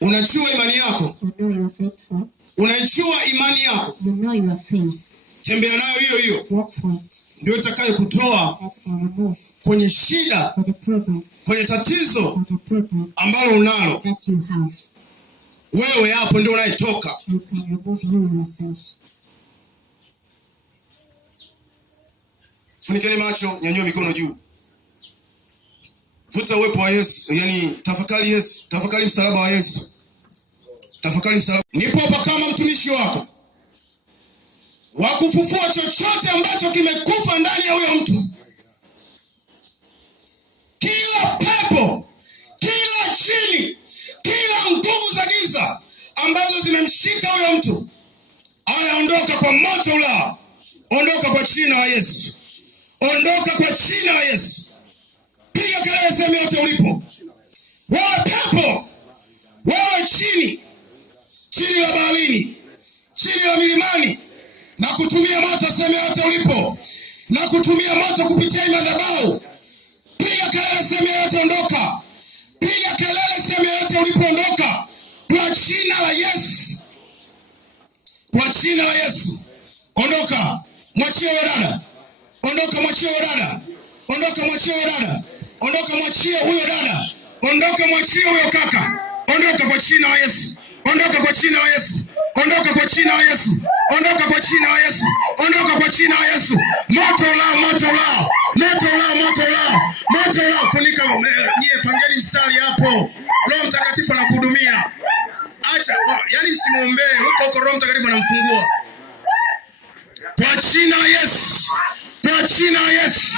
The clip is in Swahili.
Unajua imani yako. You know you are faithful. Unajua imani yako. You know you are faith. Tembea nayo hiyo hiyo. Walk for it. Ndio itakayokutoa kwenye shida, kwenye tatizo ambalo unalo. That you have. Wewe hapo ndio unayetoka. You can remove you yourself. Funikeni macho, nyanyua mikono juu. Vuta uwepo wa Yesu, yani tafakari Yesu, tafakari msalaba wa Yesu. Tafakari msalaba. Nipo hapa kama mtumishi wako, wa kufufua chochote ambacho kimekufa ndani ya huyo mtu. Kila pepo, kila chini, kila nguvu za giza ambazo zimemshika huyo mtu, aya, ondoka kwa moto ulao. Ondoka kwa jina la Yesu. Ondoka kwa jina la Yesu. Piga kelele sehemu yote ulipo. Wewe pepo, wewe chini la baharini, chini la milimani, na kutumia moto sehemu yote ulipo, na kutumia moto kupitia madhabahu. Piga kelele sehemu yote, ondoka. Piga kelele sehemu yote ulipo, ondoka kwa jina la Yesu. Kwa jina la Yesu. Ondoka, mwachie huyo dada. Ondoka, mwachie huyo dada. Ondoka, mwachie huyo dada. Ondoka, mwachie huyo dada. Ondoka, mwachie huyo kaka. Ondoka kwa jina la Yesu. Ondoka kwa jina la Yesu. Ondoka kwa jina la Yesu. Ondoka kwa jina la Yesu. Ondoka kwa jina la Yesu. Moto lao, moto lao. Moto lao, moto lao. Moto lao. Funika, nyie pangeni mstari hapo. Roho Mtakatifu anakuhudumia. Acha, yani msimuombee. Huko Roho Mtakatifu anamfungua. Kwa jina la Yesu. Kwa jina la Yesu.